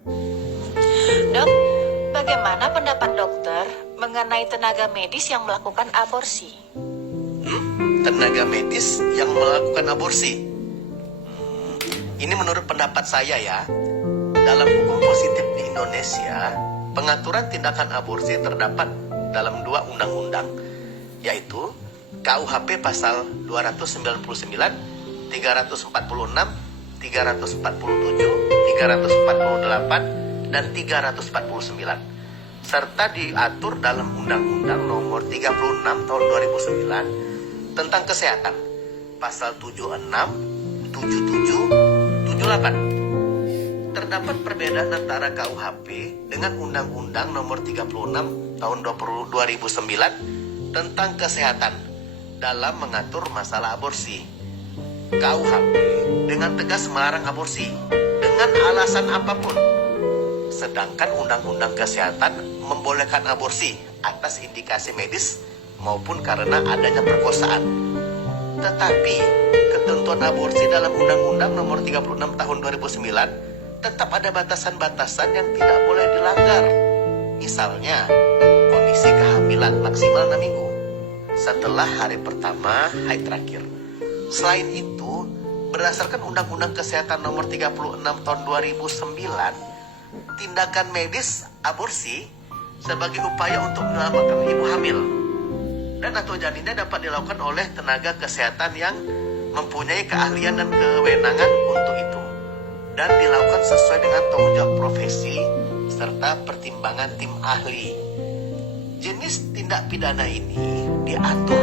Dok, bagaimana pendapat dokter mengenai tenaga medis yang melakukan aborsi? Tenaga medis yang melakukan aborsi. Ini menurut pendapat saya ya, dalam hukum positif di Indonesia, pengaturan tindakan aborsi terdapat dalam 2 undang-undang, yaitu KUHP pasal 299, 346, 347, 348, dan 349, serta diatur dalam Undang-Undang Nomor 36 Tahun 2009 tentang Kesehatan, pasal 76, 77, 78. Terdapat perbedaan antara KUHP dengan Undang-Undang Nomor 36 Tahun 2009 tentang Kesehatan dalam mengatur masalah aborsi. KUHP dengan tegas melarang aborsi dengan alasan apapun, sedangkan Undang-Undang Kesehatan membolehkan aborsi atas indikasi medis maupun karena adanya perkosaan. Tetapi ketentuan aborsi dalam Undang-Undang Nomor 36 Tahun 2009 tetap ada batasan-batasan yang tidak boleh dilanggar. Misalnya, kondisi kehamilan maksimal 6 minggu setelah hari pertama haid terakhir. Selain itu, berdasarkan Undang-Undang Kesehatan Nomor 36 Tahun 2009, tindakan medis aborsi sebagai upaya untuk menyelamatkan ibu hamil dan atau janinnya dapat dilakukan oleh tenaga kesehatan yang mempunyai keahlian dan kewenangan untuk itu, dan dilakukan sesuai dengan tanggung jawab profesi serta pertimbangan tim ahli. Jenis tindak pidana ini diatur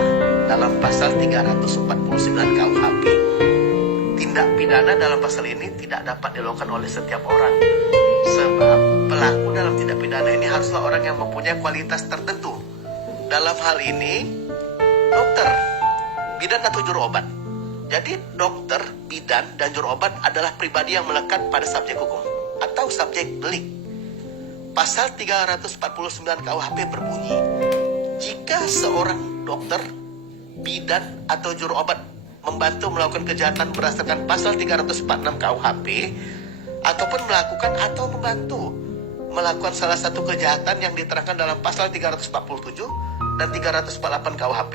dalam pasal 349 KUHP. Tindak pidana dalam pasal ini tidak dapat dilakukan oleh setiap orang, sebab pelaku dalam tindak pidana ini haruslah orang yang mempunyai kualitas tertentu. Dalam hal ini, dokter, bidan atau juru obat. Jadi dokter, bidan, dan juru obat adalah pribadi yang melekat pada subjek hukum atau subjek delik. Pasal 349 KUHP berbunyi, jika seorang dokter, bidan, atau juru obat membantu melakukan kejahatan berdasarkan pasal 346 KUHP, ataupun melakukan atau membantu melakukan salah satu kejahatan yang diterangkan dalam pasal 347 dan 348 KUHP,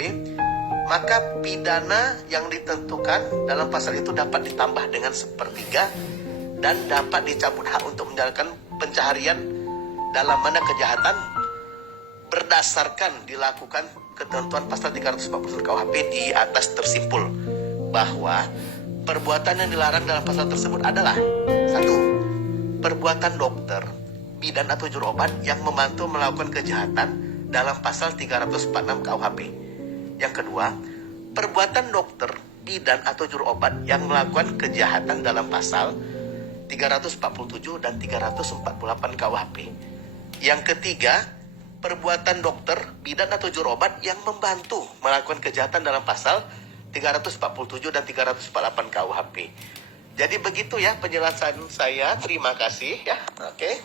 maka pidana yang ditentukan dalam pasal itu dapat ditambah dengan 1/3 dan dapat dicabut hak untuk menjalankan pencaharian dalam mana kejahatan berdasarkan dilakukan ketentuan pasal 340 KUHP. Di atas tersimpul bahwa perbuatan yang dilarang dalam pasal tersebut adalah: 1. Perbuatan dokter, bidan atau juru obat yang membantu melakukan kejahatan dalam pasal 346 KUHP. Yang kedua, perbuatan dokter, bidan atau juru obat yang melakukan kejahatan dalam pasal 347 dan 348 KUHP. Yang ketiga, perbuatan dokter, bidan atau juru obat yang membantu melakukan kejahatan dalam pasal 347 dan 348 KUHP. Jadi begitu ya penjelasan saya. Terima kasih ya. Oke.